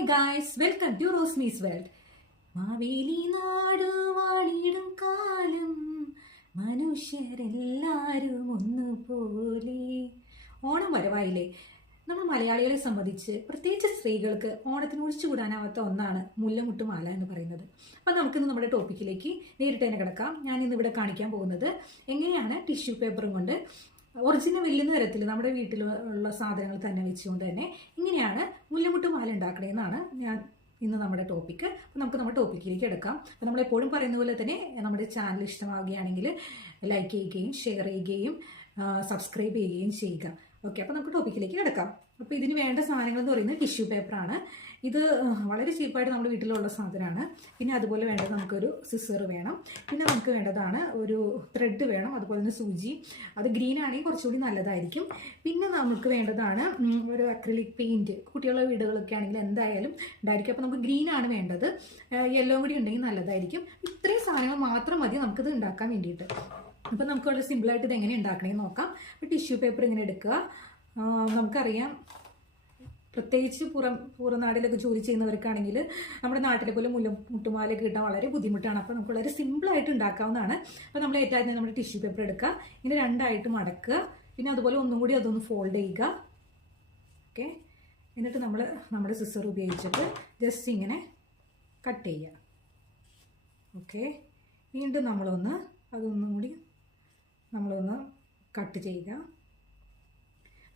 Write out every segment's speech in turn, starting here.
Hi guys, welcome to റോസ്മീസ് world. Maveli നാട് വാണിടും കാലം മനുഷ്യരെല്ലാരും ഒന്നുപോലെ. ഓണം വരവായില്ലേ. നമ്മൾ മലയാളികളെ സംബന്ധിച്ച് പ്രത്യേകിച്ച് സ്ത്രീകൾക്ക് ഓണത്തിന് ഒഴിച്ചുകൂടാനാവാത്ത ഒന്നാണ് മുല്ലമുട്ടുമാല എന്ന് പറയുന്നത്. അപ്പം നമുക്കിന്ന് നമ്മുടെ ടോപ്പിക്കിലേക്ക് നേരിട്ട് തന്നെ കിടക്കാം. ഞാൻ ഇന്ന് ഇവിടെ കാണിക്കാൻ പോകുന്നത് എങ്ങനെയാണ് ടിഷ്യൂ പേപ്പറും കൊണ്ട് ഒറിജിനൽ വെല്ലുന്ന തരത്തിൽ നമ്മുടെ വീട്ടിലുള്ള സാധനങ്ങൾ തന്നെ വെച്ചുകൊണ്ട് തന്നെ ഇങ്ങനെയാണ് മുല്ലമുട്ടുമാല ഉണ്ടാക്കണേന്നാണ് ഞാൻ ഇന്ന് നമ്മുടെ ടോപ്പിക്ക്. അപ്പോൾ നമുക്ക് നമ്മുടെ ടോപ്പിക്കിലേക്ക് എടുക്കാം. അപ്പോൾ നമ്മളെപ്പോഴും പറയുന്ന പോലെ തന്നെ നമ്മുടെ ചാനൽ ഇഷ്ടമാവുകയാണെങ്കിൽ ലൈക്ക് ചെയ്യുകയും ഷെയർ ചെയ്യുകയും സബ്സ്ക്രൈബ് ചെയ്യുകയും ചെയ്യുക. ഓക്കെ, അപ്പോൾ നമുക്ക് ടോപ്പിക്കിലേക്ക് കിടക്കാം. അപ്പോൾ ഇതിന് വേണ്ട സാധനങ്ങൾ എന്ന് പറയുന്നത് ടിഷ്യൂ പേപ്പറാണ്. ഇത് വളരെ ചീപ്പായിട്ട് നമ്മുടെ വീട്ടിലുള്ള സാധനമാണ്. പിന്നെ അതുപോലെ വേണ്ടത് നമുക്കൊരു സിസർ വേണം. പിന്നെ നമുക്ക് വേണ്ടതാണ് ഒരു ത്രെഡ് വേണം, അതുപോലെ തന്നെ സൂചി. അത് ഗ്രീൻ ആണെങ്കിൽ കുറച്ചുകൂടി നല്ലതായിരിക്കും. പിന്നെ നമുക്ക് വേണ്ടതാണ് ഒരു അക്രിലിക് പെയിൻറ്റ്. കുട്ടികളുടെ വീടുകളൊക്കെ ആണെങ്കിൽ എന്തായാലും ഉണ്ടായിരിക്കും. അപ്പോൾ നമുക്ക് ഗ്രീൻ ആണ് വേണ്ടത്. യെല്ലോ കൂടി ഉണ്ടെങ്കിൽ നല്ലതായിരിക്കും. ഇത്രയും സാധനങ്ങൾ മാത്രം മതി നമുക്കിത് ഉണ്ടാക്കാൻ വേണ്ടിയിട്ട്. അപ്പോൾ നമുക്ക് വളരെ സിമ്പിളായിട്ട് ഇത് എങ്ങനെ ഉണ്ടാക്കണമെന്ന് നോക്കാം. അപ്പോൾ ടിഷ്യൂ പേപ്പർ ഇങ്ങനെ എടുക്കുക. നമുക്കറിയാം, പ്രത്യേകിച്ച് പുറം നാട്ടിലൊക്കെ ജോലി ചെയ്യുന്നവർക്കാണെങ്കിൽ നമ്മുടെ നാട്ടിലെ പോലെ മുല്ലമുട്ടുമാലയൊക്കെ കിട്ടാൻ വളരെ ബുദ്ധിമുട്ടാണ്. അപ്പോൾ നമുക്ക് വളരെ സിമ്പിളായിട്ട് ഉണ്ടാക്കാവുന്നതാണ്. അപ്പോൾ നമ്മൾ ഏറ്റവും ആദ്യം നമ്മുടെ ടിഷ്യൂ പേപ്പർ എടുക്കുക, ഇങ്ങനെ രണ്ടായിട്ട് മടക്കുക, പിന്നെ അതുപോലെ ഒന്നും കൂടി അതൊന്ന് ഫോൾഡ് ചെയ്യുക. ഓക്കെ, എന്നിട്ട് നമ്മൾ നമ്മുടെ സിസർ ഉപയോഗിച്ചിട്ട് ജസ്റ്റ് ഇങ്ങനെ കട്ട് ചെയ്യുക. ഓക്കെ, വീണ്ടും അതൊന്നും കൂടി നമ്മളൊന്ന് കട്ട് ചെയ്യുക.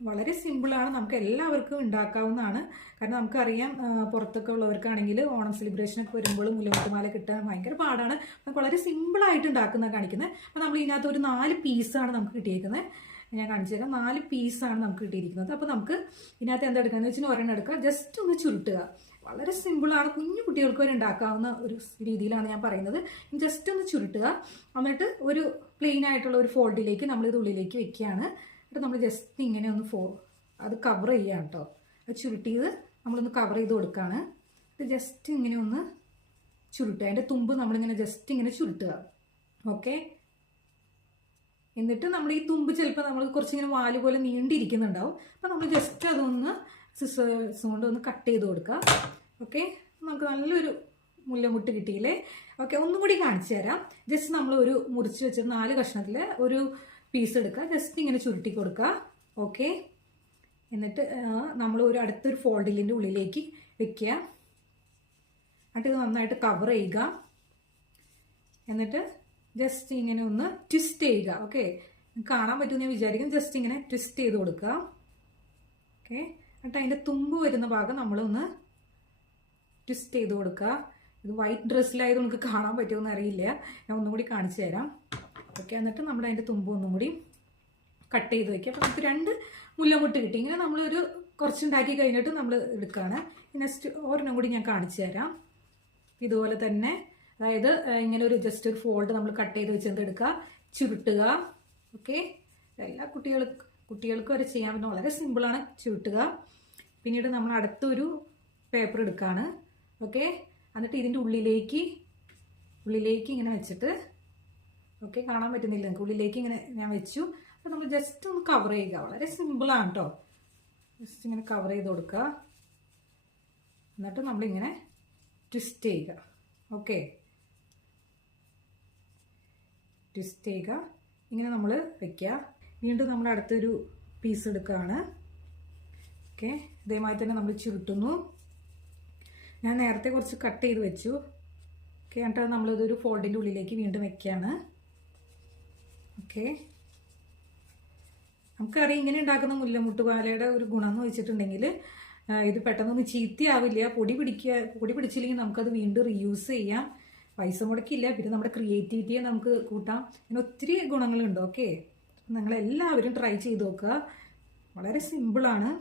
വളരെ സിമ്പിളാണ്, നമുക്ക് എല്ലാവർക്കും ഉണ്ടാക്കാവുന്നതാണ്. കാരണം നമുക്കറിയാം, പുറത്തൊക്കെ ഉള്ളവർക്കാണെങ്കിൽ ഓണം സെലിബ്രേഷനൊക്കെ വരുമ്പോൾ മുല്ലമുട്ടുമാല കിട്ടാൻ ഭയങ്കര പാടാണ്. നമുക്ക് വളരെ സിമ്പിളായിട്ട് ഉണ്ടാക്കുന്ന കാണിക്കുന്നത്. അപ്പോൾ നമ്മൾ ഇതിനകത്ത് ഒരു 4 പീസാണ് നമുക്ക് കിട്ടിയിരിക്കുന്നത്. ഞാൻ കാണിച്ചു തരാം. 4 പീസാണ് നമുക്ക് കിട്ടിയിരിക്കുന്നത്. അപ്പോൾ നമുക്ക് ഇതിനകത്ത് എന്താ എടുക്കാന്ന് വെച്ചാൽ ഒരെണ്ണം എടുക്കുക, ജസ്റ്റ് ഒന്ന് ചുരുട്ടുക. വളരെ സിമ്പിളാണ്, കുഞ്ഞു കുട്ടികൾക്ക് വരെ ഉണ്ടാക്കാവുന്ന ഒരു രീതിയിലാണ് ഞാൻ പറയുന്നത്. ജസ്റ്റ് ഒന്ന് ചുരുട്ടുക, എന്നിട്ട് ഒരു പ്ലെയിൻ ആയിട്ടുള്ള ഒരു ഫോൾഡിലേക്ക് നമ്മളിത് ഉള്ളിലേക്ക് വെക്കുകയാണ്. എന്നിട്ട് നമ്മൾ ജസ്റ്റ് ഇങ്ങനെ ഒന്ന് അത് കവർ ചെയ്യുക കേട്ടോ. അത് ചുരുട്ടിയത് നമ്മളൊന്ന് കവർ ചെയ്ത് കൊടുക്കുകയാണ്. ഇത് ജസ്റ്റ് ഇങ്ങനെ ഒന്ന് ചുരുട്ടുക. അതിൻ്റെ തുമ്പ് നമ്മളിങ്ങനെ ജസ്റ്റ് ഇങ്ങനെ ചുരുട്ടുക. ഓക്കെ, എന്നിട്ട് നമ്മൾ ഈ തുമ്പ് ചിലപ്പോൾ നമ്മൾ കുറച്ചിങ്ങനെ വാല് പോലെ നീണ്ടിരിക്കുന്നുണ്ടാവും. അപ്പോൾ നമ്മൾ ജസ്റ്റ് അതൊന്ന് സിസേഴ്സ് കൊണ്ട് ഒന്ന് കട്ട് ചെയ്ത് കൊടുക്കുക. ഓക്കെ, നമുക്ക് നല്ലൊരു മുല്ലമുട്ട് കിട്ടിയില്ലേ. ഓക്കെ, ഒന്നും കൂടി കാണിച്ചു തരാം. ജസ്റ്റ് നമ്മൾ ഒരു മുറിച്ച് വെച്ചിട്ട് 4 കഷ്ണത്തിൽ ഒരു പീസ് എടുക്കുക, ജസ്റ്റ് ഇങ്ങനെ ചുരുട്ടി കൊടുക്കുക. ഓക്കെ, എന്നിട്ട് നമ്മൾ അടുത്തൊരു ഫോൾഡിലിൻ്റെ ഉള്ളിലേക്ക് വെക്കുക. എന്നിട്ട് ഇത് നന്നായിട്ട് കവർ ചെയ്യുക. എന്നിട്ട് ജസ്റ്റ് ഇങ്ങനെ ഒന്ന് ട്വിസ്റ്റ് ചെയ്യുക. ഓക്കെ, കാണാൻ പറ്റുമെന്ന് ഞാൻ വിചാരിക്കും. ജസ്റ്റ് ഇങ്ങനെ ട്വിസ്റ്റ് ചെയ്ത് കൊടുക്കുക. ഓക്കെ, എന്നിട്ട് അതിൻ്റെ തുമ്പ് വരുന്ന ഭാഗം നമ്മളൊന്ന് ട്വിസ്റ്റ് ചെയ്ത് കൊടുക്കുക. ഇത് വൈറ്റ് ഡ്രസ്സിലായത് നമുക്ക് കാണാൻ പറ്റുമെന്ന് അറിയില്ല, ഞാൻ ഒന്നും കൂടി കാണിച്ചു തരാം. ഓക്കെ, എന്നിട്ട് നമ്മുടെ അതിൻ്റെ തുമ്പ് ഒന്നും കൂടി കട്ട് ചെയ്ത് വയ്ക്കുക. അപ്പോൾ നമുക്ക് 2 മുല്ലമുട്ട് കിട്ടി. ഇങ്ങനെ നമ്മളൊരു കുറച്ചുണ്ടാക്കി കഴിഞ്ഞിട്ട് നമ്മൾ എടുക്കുകയാണ്. നെക്സ്റ്റ് ഒരെണ്ണം കൂടി ഞാൻ കാണിച്ചു തരാം. ഇതുപോലെ തന്നെ, അതായത് ഇങ്ങനെ ഒരു ജസ്റ്റ് ഒരു ഫോൾഡ് നമ്മൾ കട്ട് ചെയ്ത് വെച്ച് എടുക്കുക, ചുരുട്ടുക. ഓക്കെ, എല്ലാ കുട്ടികൾക്ക് വരെ ചെയ്യാൻ പറ്റുന്ന വളരെ സിമ്പിളാണ്. ചുരുട്ടുക. പിന്നീട് നമ്മൾ അടുത്തൊരു പേപ്പർ എടുക്കുകയാണ്. ഓക്കെ, എന്നിട്ട് ഇതിൻ്റെ ഉള്ളിലേക്ക് ഇങ്ങനെ വെച്ചിട്ട്, ഓക്കെ, കാണാൻ പറ്റുന്നില്ല നിങ്ങൾക്ക്, ഉള്ളിലേക്ക് ഇങ്ങനെ ഞാൻ വെച്ചു. അപ്പോൾ നമ്മൾ ജസ്റ്റ് ഒന്ന് കവർ ചെയ്യുക. വളരെ സിമ്പിളാണ് കേട്ടോ. ജസ്റ്റ് ഇങ്ങനെ കവർ ചെയ്ത് കൊടുക്കുക. എന്നിട്ട് നമ്മളിങ്ങനെ ട്വിസ്റ്റ് ചെയ്യുക. ഓക്കെ, ട്വിസ്റ്റ് ചെയ്യുക. ഇങ്ങനെ നമ്മൾ വെക്കുക. വീണ്ടും നമ്മൾ അടുത്തൊരു പീസ് എടുക്കുകയാണ്. ഓക്കെ, ഇതേമാതിരി തന്നെ നമ്മൾ ചുരുട്ടുന്നു. ഞാൻ നേരത്തെ കുറച്ച് കട്ട് ചെയ്ത് വെച്ചു. ഓക്കെ, എന്നിട്ട് നമ്മളിതൊരു ഫോൾഡിൻ്റെ ഉള്ളിലേക്ക് വീണ്ടും വെക്കുകയാണ്. ഓക്കെ, നമുക്കറിയാം ഇങ്ങനെ ഉണ്ടാക്കുന്ന മുല്ലമുട്ടുമാലയുടെ ഒരു ഗുണം എന്ന് വെച്ചിട്ടുണ്ടെങ്കിൽ ഇത് പെട്ടെന്നൊന്നും ചീത്തയാവില്ല. പൊടി പിടിച്ചില്ലെങ്കിൽ നമുക്കത് വീണ്ടും റീയൂസ് ചെയ്യാം. പൈസ മുടക്കില്ല. പിന്നെ നമ്മുടെ ക്രിയേറ്റിവിറ്റിയെ നമുക്ക് കൂട്ടാം. അങ്ങനെ ഒത്തിരി ഗുണങ്ങളുണ്ട്. ഓക്കെ, നിങ്ങളെല്ലാവരും ട്രൈ ചെയ്ത് നോക്കുക. വളരെ സിമ്പിളാണ്.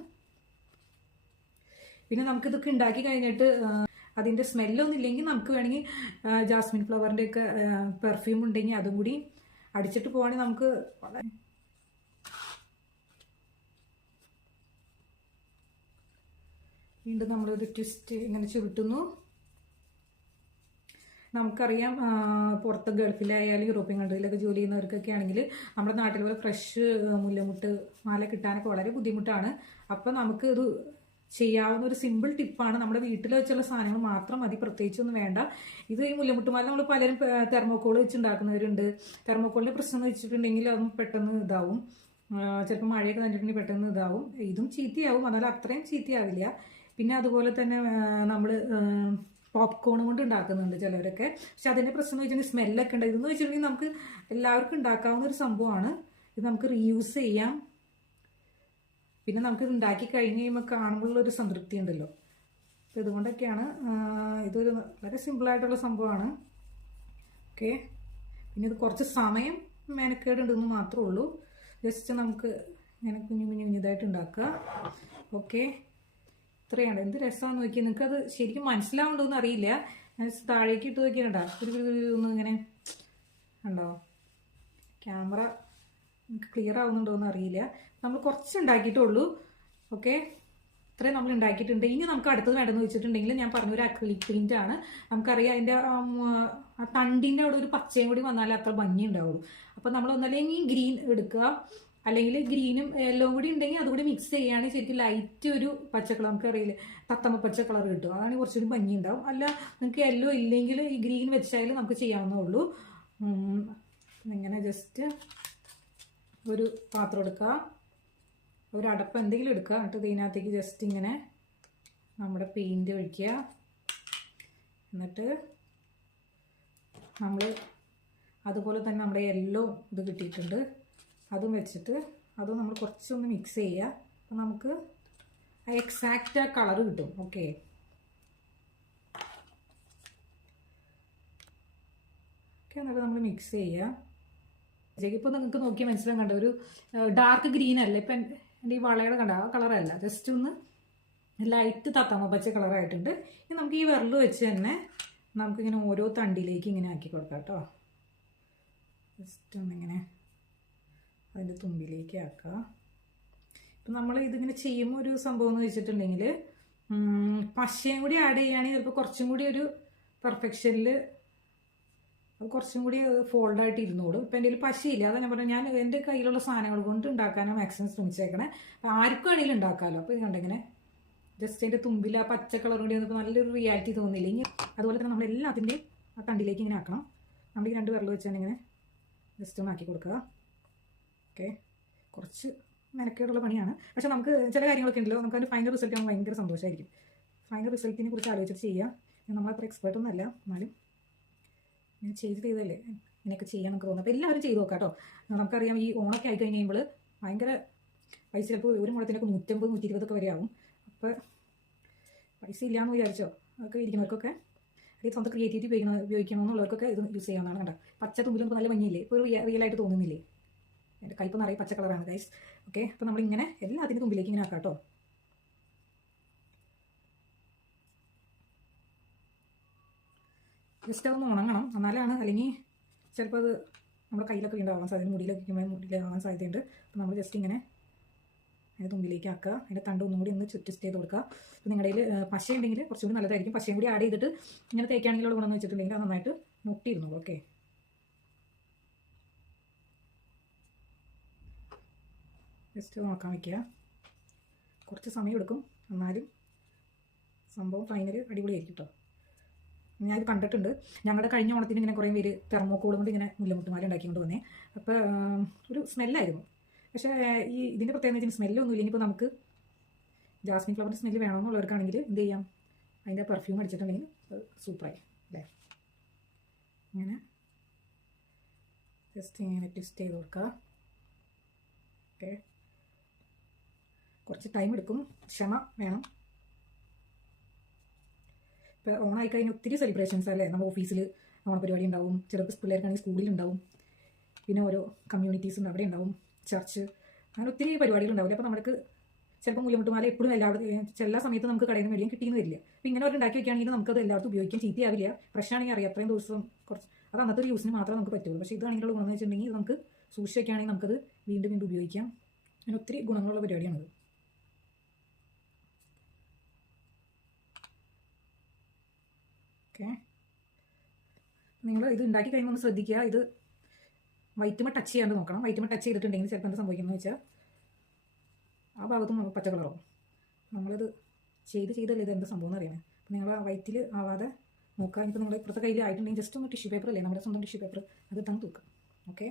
പിന്നെ നമുക്കിതൊക്കെ ഉണ്ടാക്കി കഴിഞ്ഞിട്ട് അതിൻ്റെ സ്മെല്ലൊന്നും ഇല്ലെങ്കിൽ നമുക്ക് വേണമെങ്കിൽ ജാസ്മിൻ ഫ്ലവറിൻ്റെ ഒക്കെ പെർഫ്യൂം ഉണ്ടെങ്കിൽ അതും കൂടി അടിച്ചിട്ട് പോവാണെങ്കിൽ നമുക്ക് വളരെ വീണ്ടും നമ്മളൊരു ട്വിസ്റ്റ് ഇങ്ങനെ ചുരുട്ടുന്നു. നമുക്കറിയാം, പുറത്ത് ഗൾഫിലായാലും യൂറോപ്യൻ കൺട്രിയിലൊക്കെ ജോലി ചെയ്യുന്നവർക്കൊക്കെ ആണെങ്കിൽ നമ്മുടെ നാട്ടിലുള്ള ഫ്രഷ് മുല്ലമുട്ട് മാല കിട്ടാനൊക്കെ വളരെ ബുദ്ധിമുട്ടാണ്. അപ്പം നമുക്ക് ഇത് ചെയ്യാവുന്ന ഒരു സിമ്പിൾ ടിപ്പാണ്. നമ്മുടെ വീട്ടിൽ വെച്ചുള്ള സാധനങ്ങൾ മാത്രം മതി, പ്രത്യേകിച്ചൊന്നും വേണ്ട. ഇത് ഈ മുല്ലമുട്ടുമാല നമ്മൾ പലരും തെർമോക്കോൾ വെച്ച് ഉണ്ടാക്കുന്നവരുണ്ട്. തെർമോക്കോളിൻ്റെ പ്രശ്നം എന്ന് വെച്ചിട്ടുണ്ടെങ്കിൽ അതും പെട്ടെന്ന് ഇതാവും, ചിലപ്പോൾ മഴയൊക്കെ നനഞ്ഞിട്ടുണ്ടെങ്കിൽ പെട്ടെന്ന് ഇതാവും. ഇതും ചീത്തയാവും, എന്നാൽ അത്രയും ചീത്തയാവില്ല. പിന്നെ അതുപോലെ തന്നെ നമ്മൾ പോപ്കോൺ കൊണ്ട് ഉണ്ടാക്കുന്നുണ്ട് ചിലവരൊക്കെ. പക്ഷെ അതിൻ്റെ പ്രശ്നം എന്ന് വെച്ചിട്ടുണ്ടെങ്കിൽ സ്മെല്ലൊക്കെ ഉണ്ട്. ഇതെന്ന് വെച്ചിട്ടുണ്ടെങ്കിൽ നമുക്ക് എല്ലാവർക്കും ഉണ്ടാക്കാവുന്ന ഒരു സംഭവമാണ്. ഇത് നമുക്ക് റീയൂസ് ചെയ്യാം. പിന്നെ നമുക്ക് ഉണ്ടാക്കി കഴിഞ്ഞ് കഴിയുമ്പോൾ കാണുമ്പോഴുള്ളൊരു സംതൃപ്തി ഉണ്ടല്ലോ. അപ്പോൾ ഇതുകൊണ്ടൊക്കെയാണ്. ഇതൊരു വളരെ സിമ്പിളായിട്ടുള്ള സംഭവമാണ്. ഓക്കെ, പിന്നെ ഇത് കുറച്ച് സമയം മെനക്കേടുണ്ടെന്ന് മാത്രമേ ഉള്ളൂ. ജസ്റ്റ് നമുക്ക് ഇങ്ങനെ കുഞ്ഞിതായിട്ട് ഉണ്ടാക്കുക. ഓക്കെ, ഇത്രയാണ്. എന്ത് രസമാണെന്ന് നോക്കി. നിങ്ങൾക്കത് ശരിക്കും മനസ്സിലാവുണ്ടോയെന്ന് അറിയില്ല. ഞാൻ താഴേക്ക് ഇട്ട് നോക്കിയിട്ടുണ്ടോ, ഒന്ന് ഇങ്ങനെ ഉണ്ടോ, ക്യാമറ നിങ്ങൾക്ക് ക്ലിയർ ആവുന്നുണ്ടോയെന്ന് അറിയില്ല. നമ്മൾ കുറച്ച് ഉണ്ടാക്കിയിട്ടുള്ളൂ. ഓക്കെ, ഇത്രയും നമ്മൾ ഉണ്ടാക്കിയിട്ടുണ്ട്. ഇനി നമുക്ക് അടുത്തത് വേണമെന്ന് വെച്ചിട്ടുണ്ടെങ്കിൽ ഞാൻ പറഞ്ഞൊരു അക്രിലിക് പെയിൻ്റ് ആണ്. നമുക്കറിയാം അതിൻ്റെ ആ തണ്ടിൻ്റെ അവിടെ ഒരു പച്ചയും കൂടി വന്നാലേ അത്ര ഭംഗി ഉണ്ടാവുള്ളൂ. അപ്പോൾ നമ്മൾ ഒന്നല്ലെങ്കിൽ ഗ്രീൻ എടുക്കുക, അല്ലെങ്കിൽ ഗ്രീനും യെല്ലോ കൂടി ഉണ്ടെങ്കിൽ അതുകൂടി മിക്സ് ചെയ്യുകയാണെങ്കിൽ ശരിക്കും ലൈറ്റ് ഒരു പച്ചക്കളർ, നമുക്കറിയില്ല തത്തമ്മ പച്ച കളർ കിട്ടും. അതാണ് കുറച്ചുകൂടി ഭംഗി ഉണ്ടാവും. അല്ല നിങ്ങൾക്ക് യെല്ലോ ഇല്ലെങ്കിൽ ഈ ഗ്രീൻ വെച്ചാലും നമുക്ക് ചെയ്യാവുന്നേ ഉള്ളൂ. ഇങ്ങനെ ജസ്റ്റ് ഒരു പാത്രം എടുക്കുക, ഒരു അടപ്പ് എന്തെങ്കിലും എടുക്കുക, എന്നിട്ട് ഇതിനകത്തേക്ക് ജസ്റ്റ് ഇങ്ങനെ നമ്മുടെ പെയിൻറ് ഒഴിക്കുക. എന്നിട്ട് നമ്മൾ അതുപോലെ തന്നെ നമ്മുടെ യെല്ലോ ഇത് കിട്ടിയിട്ടുണ്ട്, അതും വെച്ചിട്ട് അതും നമ്മൾ കുറച്ചൊന്ന് മിക്സ് ചെയ്യുക. അപ്പം നമുക്ക് എക്സാക്റ്റ് ആ കളർ കിട്ടും. ഓക്കെ, എന്നിട്ട് നമ്മൾ മിക്സ് ചെയ്യുക. ഇപ്പോൾ നിങ്ങൾക്ക് നോക്കിയാൽ മനസ്സിലാൻ കണ്ട ഒരു ഡാർക്ക് ഗ്രീൻ അല്ല ഇപ്പം എൻ്റെ ഈ വളയുടെ കണ്ട ആ കളറല്ല, ജസ്റ്റ് ഒന്ന് ലൈറ്റ് തത്തമ്മ പച്ച കളറായിട്ടുണ്ട്. ഇനി നമുക്ക് ഈ വിരൽ വെച്ച് തന്നെ നമുക്കിങ്ങനെ ഓരോ തണ്ടിലേക്ക് ഇങ്ങനെ ആക്കി കൊടുക്കാം കേട്ടോ. ജസ്റ്റ് ഒന്നിങ്ങനെ അതിൻ്റെ തുമ്പിലേക്ക് ആക്കുക. ഇപ്പം നമ്മൾ ഇതിങ്ങനെ ചെയ്യുമ്പോൾ ഒരു സംഭവം എന്ന് വെച്ചിട്ടുണ്ടെങ്കിൽ പശയും കൂടി ആഡ് ചെയ്യുകയാണെങ്കിൽ ചിലപ്പോൾ കുറച്ചും കൂടി ഒരു പെർഫെക്ഷനിൽ കുറച്ചും കൂടി ഫോൾഡായിട്ട് ഇരുന്നോളും. ഇപ്പം എൻ്റെ കയ്യിൽ പശയില്ല, അതാണ് ഞാൻ പറഞ്ഞത്. ഞാൻ എൻ്റെ കയ്യിലുള്ള സാധനങ്ങൾ കൊണ്ട് ഉണ്ടാക്കാനാണ് മാക്സിമം ശ്രമിച്ചേക്കണേ. അപ്പം ആർക്കും വേണമെങ്കിലും ഉണ്ടാക്കാമല്ലോ. അപ്പോൾ ഇത് കണ്ടിങ്ങനെ ജസ്റ്റ് അതിൻ്റെ തുമ്പിൽ ആ പച്ച കളർ കൂടി വന്നപ്പോൾ നല്ലൊരു റിയാലിറ്റി തോന്നില്ല. ഇനി അതുപോലെ തന്നെ നമ്മൾ എല്ലാത്തിൻ്റെയും ആ തണ്ടിലേക്ക് ഇങ്ങനെ ആക്കണം. നമ്മൾ ഈ 2 വിരൽ വെച്ച് തന്നെ ഇങ്ങനെ ജസ്റ്റ് ഒന്ന് ആക്കി കൊടുക്കുക. ഓക്കെ, കുറച്ച് മെനക്കേടുള്ള പണിയാണ്. പക്ഷെ നമുക്ക് ചില കാര്യങ്ങളൊക്കെ ഉണ്ടല്ലോ, നമുക്ക് അതിൻ്റെ ഫൈനൽ റിസൾട്ട് ആകുമ്പോൾ ഭയങ്കര സന്തോഷമായിരിക്കും. ഫൈനൽ റിസൾട്ടിനെ കുറിച്ച് ആലോചിച്ചിട്ട് ചെയ്യുക. നമ്മളത്ര എക്സ്പേർട്ടൊന്നും അല്ല, എന്നാലും ഞാൻ ചെയ്തല്ലേ ഇങ്ങനെയൊക്കെ ചെയ്യാൻ നമുക്ക് തോന്നുന്നു. അപ്പോൾ എല്ലാവരും ചെയ്ത് നോക്കാം കേട്ടോ. നമുക്കറിയാം ഈ ഓണൊക്കെ ആയി കഴിഞ്ഞ് കഴിയുമ്പോൾ ഭയങ്കര പൈസ, ചിലപ്പോൾ ഒരു മുഴത്തിനൊക്കെ 150, 120 വരെ ആവും. അപ്പോൾ പൈസ ഇല്ലയെന്ന് വിചാരിച്ചോ അതൊക്കെ ഇരിക്കുന്നവർക്കൊക്കെ അല്ലെങ്കിൽ സ്വന്തം ക്രിയേറ്റിവിറ്റി ഉപയോഗിക്കണമെന്നുള്ളവർക്കൊക്കെ ഇത് യൂസ് ചെയ്യാവുന്നതാണ്. കണ്ടോ, പച്ച തുമ്പിലും നല്ല ഭംഗിയില്ലേ, ഇപ്പോൾ ഒരു റിയലായിട്ട് തോന്നുന്നില്ലേ? എൻ്റെ കയ്പ്പ് നിറയെ പച്ച കളറാണ് ഗൈസ്. ഓക്കെ, അപ്പോൾ നമ്മളിങ്ങനെ എല്ലാത്തിൻ്റെ തുമ്പിലേക്ക് ഇങ്ങനെ ആക്കാം കേട്ടോ. ജസ്റ്റ് അതൊന്ന് ഉണങ്ങണം, എന്നാലാണ്, അല്ലെങ്കിൽ ചിലപ്പോൾ അത് നമ്മുടെ കയ്യിലൊക്കെ വീണ്ടാവാൻ സാധ്യത, മുടിയിലൊക്കെ വയ്ക്കുമ്പോൾ മുടിയിലാവാൻ സാധ്യതയുണ്ട്. അപ്പോൾ നമ്മൾ ജസ്റ്റ് ഇങ്ങനെ അതിൻ്റെ തുമ്പിലേക്ക് ആക്കുക. അതിൻ്റെ തണ്ട് ഒന്നും കൂടി ഒന്ന് ട്വിസ്റ്റ് ചെയ്ത് കൊടുക്കുക. അപ്പോൾ നിങ്ങളുടെ കയ്യിൽ പശ ഉണ്ടെങ്കിൽ കുറച്ചുകൂടി നല്ലതായിരിക്കും. പശയും കൂടി ആഡ് ചെയ്തിട്ട് ഇങ്ങനെ തേക്കുകയാണെങ്കിലുള്ള ഗുണമെന്ന് വെച്ചിട്ടുണ്ടെങ്കിൽ അത് നന്നായിട്ട് മുട്ടിയിരുന്നുള്ളൂ. ഓക്കെ, ജസ്റ്റ് നോക്കാൻ വയ്ക്കുക. കുറച്ച് സമയം എടുക്കും, എന്നാലും സംഭവം ഫൈനൽ അടിപൊളിയായിരിക്കും കേട്ടോ. ഞാനിത് കണ്ടിട്ടുണ്ട്. ഞങ്ങളുടെ കഴിഞ്ഞ ഓണത്തിന് ഇങ്ങനെ കുറേ പേര് തെർമോക്കോൾ കൊണ്ട് ഇങ്ങനെ മുല്ലമുട്ടുമാല ഉണ്ടാക്കിക്കൊണ്ട് വന്നേ. അപ്പോൾ ഒരു സ്മെല്ലായിരുന്നു. പക്ഷേ ഈ ഇതിൻ്റെ പ്രത്യേകത വെച്ചാൽ സ്മെല്ലൊന്നും ഇല്ലെങ്കിൽ ഇപ്പോൾ നമുക്ക് ജാസ്മിൻ ഫ്ലവറിൻ്റെ സ്മെല്ല് വേണമെന്നുള്ളവർക്കാണെങ്കിൽ എന്ത് ചെയ്യാം, അതിൻ്റെ പെർഫ്യൂം അടിച്ചിട്ടുണ്ടെങ്കിൽ സൂപ്പറായി അല്ലേ. ഇങ്ങനെ ജസ്റ്റ് ഇങ്ങനെ ട്വിസ്റ്റ് ചെയ്ത് കൊടുക്കുക. ഓക്കെ, കുറച്ച് ടൈം എടുക്കും, ക്ഷമ വേണം. ഇപ്പോൾ ഓണമായി കഴിഞ്ഞാൽ ഒത്തിരി സെലിബ്രേഷൻസ് അല്ലേ. നമ്മുടെ ഓഫീസിൽ ഓണപരിപാടി ഉണ്ടാവും, ചിലപ്പോൾ പിള്ളേർക്കാണെങ്കിൽ സ്കൂളിലുണ്ടാവും, പിന്നെ ഓരോ കമ്മ്യൂണിറ്റീസ് ഉണ്ട് അവിടെ ഉണ്ടാവും, ചർച്ച്, അങ്ങനെ ഒത്തിരി പരിപാടികളുണ്ടാവില്ല. അപ്പോൾ നമുക്ക് ചിലപ്പോൾ മുല്ലമുട്ടുമാല എപ്പോഴും എല്ലാ സമയത്തും നമുക്ക് കടയിൽ നിന്ന് മേടിക്കാൻ കിട്ടിയെന്ന് വരില്ല. അപ്പോൾ ഇങ്ങനെ ഒരു ഉണ്ടാക്കി വയ്ക്കുകയാണെങ്കിൽ നമുക്കത് എല്ലാവർക്കും ഉപയോഗിക്കാൻ ചീത്തയാവില്ല. ഫ്രഷ് ആണെങ്കിൽ അറിയാം അത്രയും ദിവസം കുറച്ച് അത് അന്നത്തെ ഒരു യൂസിന് മാത്രമേ നമുക്ക് പറ്റുള്ളൂ. പക്ഷേ ഇതാണെങ്കിലുള്ള ഗുണമെന്ന് വെച്ചിട്ടുണ്ടെങ്കിൽ ഇത് നമുക്ക് സൂക്ഷിച്ച് വയ്ക്കുകയാണെങ്കിൽ നമുക്കത് വീണ്ടും വീണ്ടും ഉപയോഗിക്കാം. അങ്ങനെ ഒത്തിരി ഗുണങ്ങളുള്ള പരിപാടിയാണത്. ഓക്കെ, നിങ്ങൾ ഇത് ഉണ്ടാക്കി കഴിയുമ്പോൾ ഒന്ന് ശ്രദ്ധിക്കുക. ഇത് വൈറ്റുമ ടച്ച് ചെയ്യാണ്ട് നോക്കണം. വൈറ്റുമ ടച്ച് ചെയ്തിട്ടുണ്ടെങ്കിൽ ചിലപ്പോൾ എന്താ സംഭവിക്കുന്നത് വെച്ചാൽ ആ ഭാഗത്തും പച്ച കളറാവും. നമ്മളിത് ചെയ്തല്ലേ ഇത് എന്താ സംഭവം എന്ന് അറിയണം. അപ്പോൾ നിങ്ങൾ ആ വയറ്റിൽ ആവാതെ നോക്കുക. ഇപ്പോൾ നിങ്ങൾ ഇപ്പുറത്തെ കയ്യിൽ ആയിട്ടുണ്ടെങ്കിൽ ജസ്റ്റ് ഒന്ന് ടിഷ്യൂ പേപ്പർ അല്ലേ, നമ്മുടെ സ്വന്തം ടിഷ്യൂ പേപ്പർ, അത് തന്നെ തൂക്കുക. ഓക്കെ.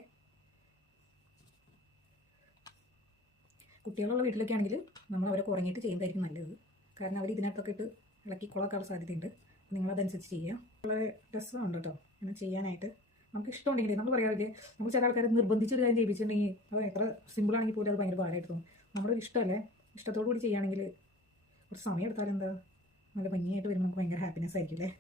കുട്ടികളുള്ള വീട്ടിലൊക്കെ ആണെങ്കിൽ നമ്മൾ അവരെ ഉറങ്ങിയിട്ട് ചെയ്യുന്നതായിരിക്കും നല്ലത്. കാരണം അവർ ഇതിനകത്തൊക്കെ ഇട്ട് ഇളക്കി കുളക്കാനുള്ള സാധ്യതയുണ്ട്. നിങ്ങളതനുസരിച്ച് ചെയ്യുക. വളരെ രസമുണ്ട് കേട്ടോ ഇങ്ങനെ ചെയ്യാനായിട്ട്. നമുക്ക് ഇഷ്ടമുണ്ടെങ്കിൽ നമ്മൾ പറയാറില്ലേ, നമ്മൾ ചില ആൾക്കാർ നിർബന്ധിച്ചൊരു കാര്യം ചെയ്യിച്ചിട്ടുണ്ടെങ്കിൽ അത് എത്ര സിമ്പിളാണെങ്കിൽ പോലും അത് ഭയങ്കര ഭാരമായിട്ട് തോന്നും. നമ്മുടെ ഒരു ഇഷ്ടമല്ലേ, ഇഷ്ടത്തോടു കൂടി ചെയ്യുകയാണെങ്കിൽ കുറച്ച് സമയം എടുത്താലും എന്താ നല്ല ഭംഗിയായിട്ട് വരുമ്പോൾ നമുക്ക് ഭയങ്കര ഹാപ്പിനെസ് ആയിരിക്കും അല്ലേ.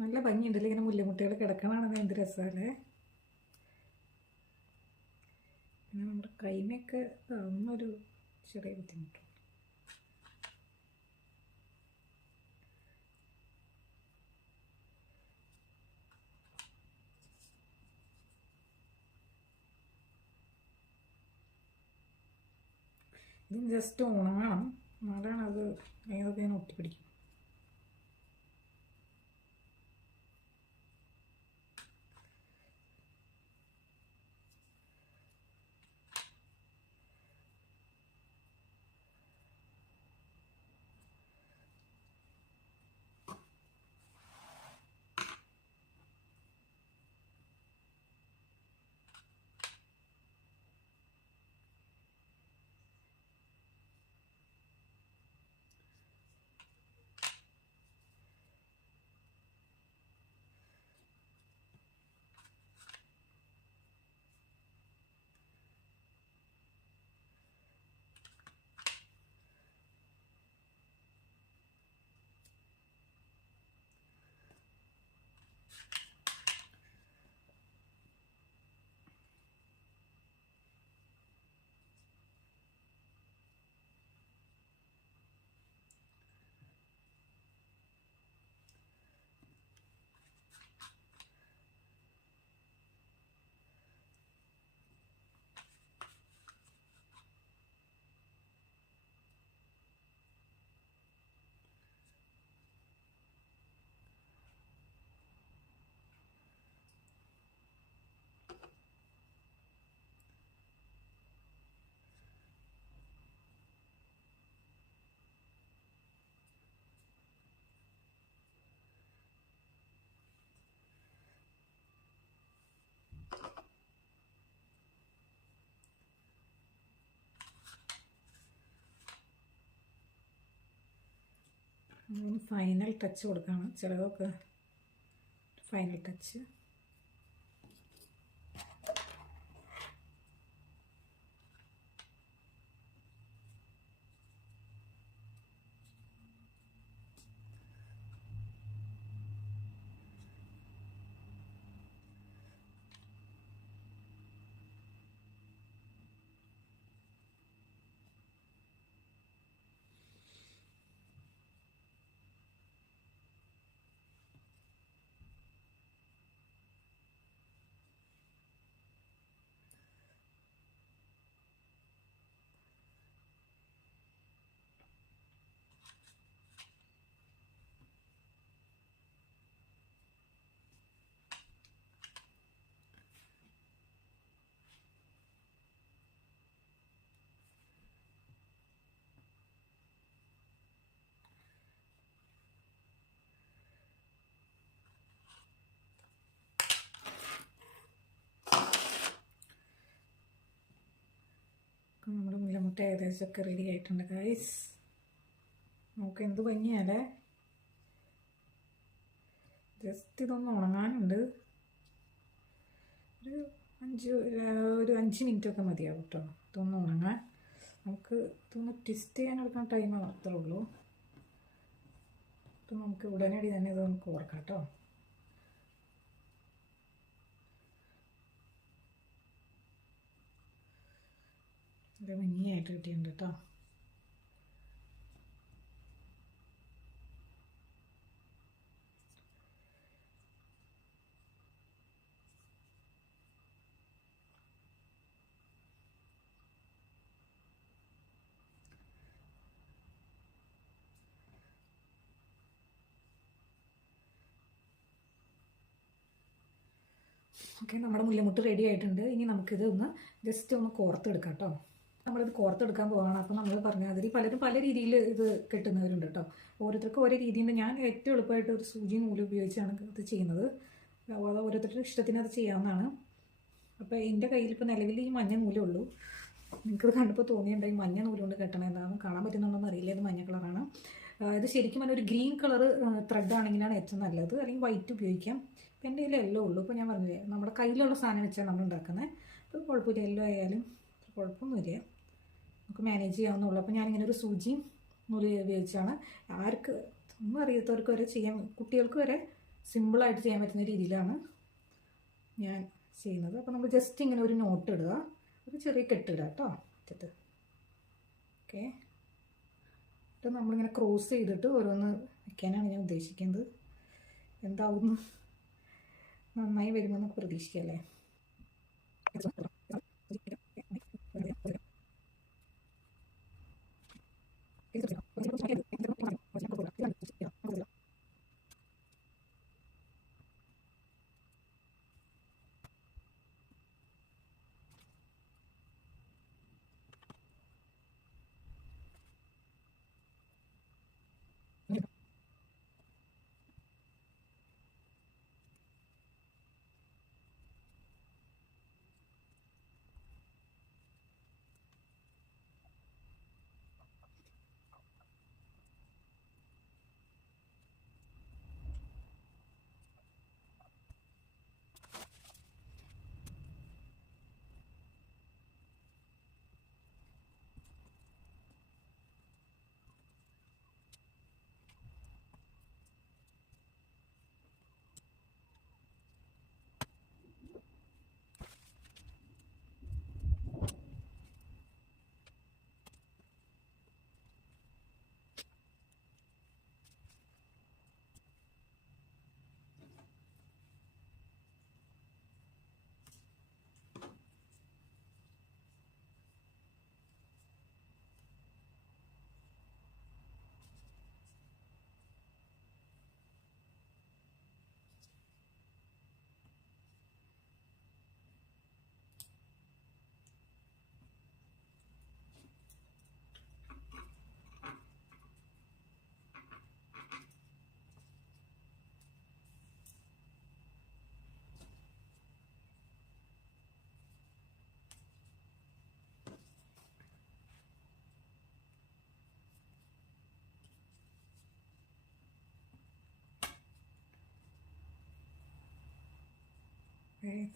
നല്ല ഭംഗിയുണ്ടല്ലേ ഇങ്ങനെ മുല്ലമുട്ടകൾ കിടക്കണതാണെന്ന്. എന്ത് രസമല്ലേ. പിന്നെ നമ്മുടെ കൈമയൊക്കെ ഒന്നൊരു ചെറിയ ബുദ്ധിമുട്ട്. ഇത് ജസ്റ്റ് ഉണങ്ങണം, എന്നാലാണ് അത് ഏതൊക്കെ ഒട്ടിപ്പിടിക്കും. ഫൈനൽ ടച്ച് കൊടുക്കുകയാണ്. ചിലതൊക്കെ ഫൈനൽ ടച്ച്. നമ്മുടെ മുല്ലമുട്ട ഏകദേശമൊക്കെ റെഡി ആയിട്ടുണ്ട് ഗൈസ്. നമുക്ക് എന്ത് ഭംഗിയല്ലേ. ജസ്റ്റ് ഇതൊന്ന് ഉണങ്ങാനുണ്ട്. ഒരു 5 മിനിറ്റൊക്കെ മതിയാവും കേട്ടോ ഇതൊന്ന് ഉണങ്ങാൻ. നമുക്ക് ഇതൊന്ന് ട്വിസ്റ്റ് ചെയ്യാൻ എടുക്കുന്ന ടൈം മാത്രമേ ഉള്ളൂ. അപ്പം നമുക്ക് ഉടനടി തന്നെ ഇത് നമുക്ക് ഓർക്കാം കേട്ടോ. ഇത് ഭംഗിയായിട്ട് കിട്ടിയിട്ടുണ്ട് കേട്ടോ. ഓക്കെ, നമ്മുടെ മുല്ലമുട്ട് റെഡി ആയിട്ടുണ്ട്. ഇനി നമുക്കിത് ഒന്ന് ജസ്റ്റ് ഒന്ന് കോർത്തെടുക്കാം കേട്ടോ. നമ്മളിത് കോർത്തെടുക്കാൻ പോവുകയാണ്. അപ്പോൾ നമ്മൾ പറഞ്ഞ അതിൽ പലരും പല രീതിയിൽ ഇത് കെട്ടുന്നവരുണ്ട് കേട്ടോ. ഓരോരുത്തർക്കും ഓരോ രീതിയുണ്ട്. ഞാൻ ഏറ്റവും എളുപ്പമായിട്ട് ഒരു സൂചി നൂല് ഉപയോഗിച്ചാണ് ഇത് ചെയ്യുന്നത്. ഓരോരുത്തരുടെ ഇഷ്ടത്തിന് അത് ചെയ്യാവുന്നതാണ്. അപ്പോൾ എൻ്റെ കയ്യിൽ ഇപ്പോൾ നിലവിൽ ഈ മഞ്ഞ നൂലേ ഉള്ളൂ. നിങ്ങൾക്കത് കണ്ടപ്പോൾ തോന്നിയിട്ടുണ്ടെങ്കിൽ ഈ മഞ്ഞ നൂലുകൊണ്ട് കെട്ടണം. എന്താണെന്ന് കാണാൻ പറ്റുന്നുണ്ടോയെന്ന് അറിയില്ല. ഇത് മഞ്ഞ കളറാണ്. ഇത് ശരിക്കും ഒരു ഗ്രീൻ കളർ ത്രെഡ് ആണെങ്കിലാണ് ഏറ്റവും നല്ലത്. അല്ലെങ്കിൽ വൈറ്റ് ഉപയോഗിക്കാം. ഇപ്പം എൻ്റെ കയ്യിൽ യെല്ലോ ഉള്ളൂ. ഇപ്പോൾ ഞാൻ പറഞ്ഞില്ലേ നമ്മുടെ കയ്യിലുള്ള സാധനം വെച്ചാണ് നമ്മൾ ഉണ്ടാക്കുന്നത്. അപ്പോൾ കുഴപ്പമില്ല, യെല്ലോ ആയാലും കുഴപ്പമൊന്നുമില്ല, നമുക്ക് മാനേജ് ചെയ്യാവുന്നുള്ളൂ. അപ്പോൾ ഞാനിങ്ങനെ ഒരു സൂചിയും നൂല് ഉപയോഗിച്ചാണ്. ആർക്ക് ഒന്നും അറിയാത്തവർക്ക് വരെ ചെയ്യാൻ, കുട്ടികൾക്ക് വരെ സിമ്പിളായിട്ട് ചെയ്യാൻ പറ്റുന്ന രീതിയിലാണ് ഞാൻ ചെയ്യുന്നത്. അപ്പോൾ നമ്മൾ ജസ്റ്റ് ഇങ്ങനെ ഒരു നോട്ട് ഇടുക, ഒരു ചെറിയ കെട്ടിടുക കേട്ടോ അറ്റത്ത്. ഓക്കെ, എന്നിട്ട് നമ്മളിങ്ങനെ ക്രോസ് ചെയ്തിട്ട് ഓരോന്ന് വയ്ക്കാനാണ് ഞാൻ ഉദ്ദേശിക്കുന്നത്. എന്താവുന്നു, നന്നായി വരുമെന്നൊക്കെ പ്രതീക്ഷിക്കല്ലേ.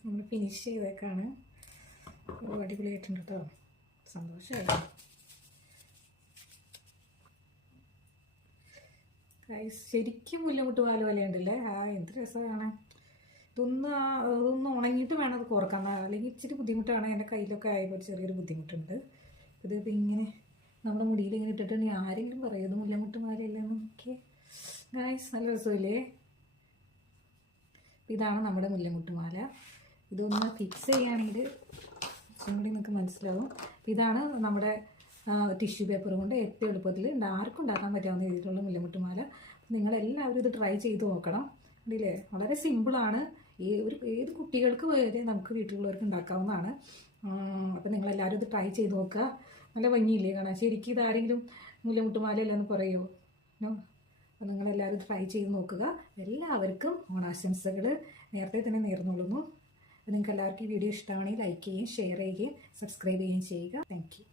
നമ്മൾ ഫിനിഷ് ചെയ്തേക്കാണ്. അടിപൊളിയായിട്ടുണ്ട് കേട്ടോ. സന്തോഷമായി. ശരിക്കും മുല്ലമുട്ട് പാല് പോലെ ഉണ്ടല്ലേ. എന്ത് രസമാണ്. ഇതൊന്ന് ഉണങ്ങിയിട്ട് വേണം അത് കോർക്കാൻ. അല്ലെങ്കിൽ ഇച്ചിരി ബുദ്ധിമുട്ടാണ്. എൻ്റെ കയ്യിലൊക്കെ ആയപ്പോൾ ചെറിയൊരു ബുദ്ധിമുട്ടുണ്ട്. ഇതിപ്പോൾ ഇങ്ങനെ നമ്മുടെ മുടിയിൽ ഇങ്ങനെ ഇട്ടിട്ടുണ്ടെങ്കിൽ ആരെങ്കിലും പറയുന്നത് മുല്ലമുട്ട് മാലയില്ലെന്ന്. ഓക്കെ ഗൈസ്, നല്ല രസമില്ലേ. ഇതാണ് നമ്മുടെ മുല്ലമുട്ട് മാല. ഇതൊന്ന് ഫിക്സ് ചെയ്യുകയാണെങ്കിൽ കുറച്ചും കൂടി നിങ്ങൾക്ക് മനസ്സിലാവും. ഇതാണ് നമ്മുടെ ടിഷ്യൂ പേപ്പർ കൊണ്ട് ഏറ്റവും എളുപ്പത്തിൽ ആർക്കും ഉണ്ടാക്കാൻ പറ്റാവുന്ന രീതിയിലുള്ള മുല്ലമുട്ട് മാല. നിങ്ങളെല്ലാവരും ഇത് ട്രൈ ചെയ്ത് നോക്കണം. കണ്ടില്ലേ, വളരെ സിമ്പിളാണ്. ഏത് കുട്ടികൾക്ക് വരെ നമുക്ക് വീട്ടിലുള്ളവർക്ക് ഉണ്ടാക്കാവുന്നതാണ്. അപ്പം നിങ്ങളെല്ലാവരും ഇത് ട്രൈ ചെയ്ത് നോക്കുക. നല്ല ഭംഗിയില്ലേ കാണാൻ. ശരിക്കും ഇതാരെങ്കിലും മുല്ലമുട്ട് മാലയല്ലെന്ന് പറയുമോ? അപ്പം നിങ്ങളെല്ലാവരും ട്രൈ ചെയ്ത് നോക്കുക. എല്ലാവർക്കും ഓണാശംസകൾ നേരത്തെ തന്നെ നേർന്നുകൊള്ളുന്നു. നിങ്ങൾക്ക് എല്ലാവർക്കും ഈ വീഡിയോ ഇഷ്ടമാണെങ്കിൽ ലൈക്ക് ചെയ്യുകയും ഷെയർ ചെയ്യുകയും സബ്സ്ക്രൈബ് ചെയ്യുകയും ചെയ്യുക. Thank you.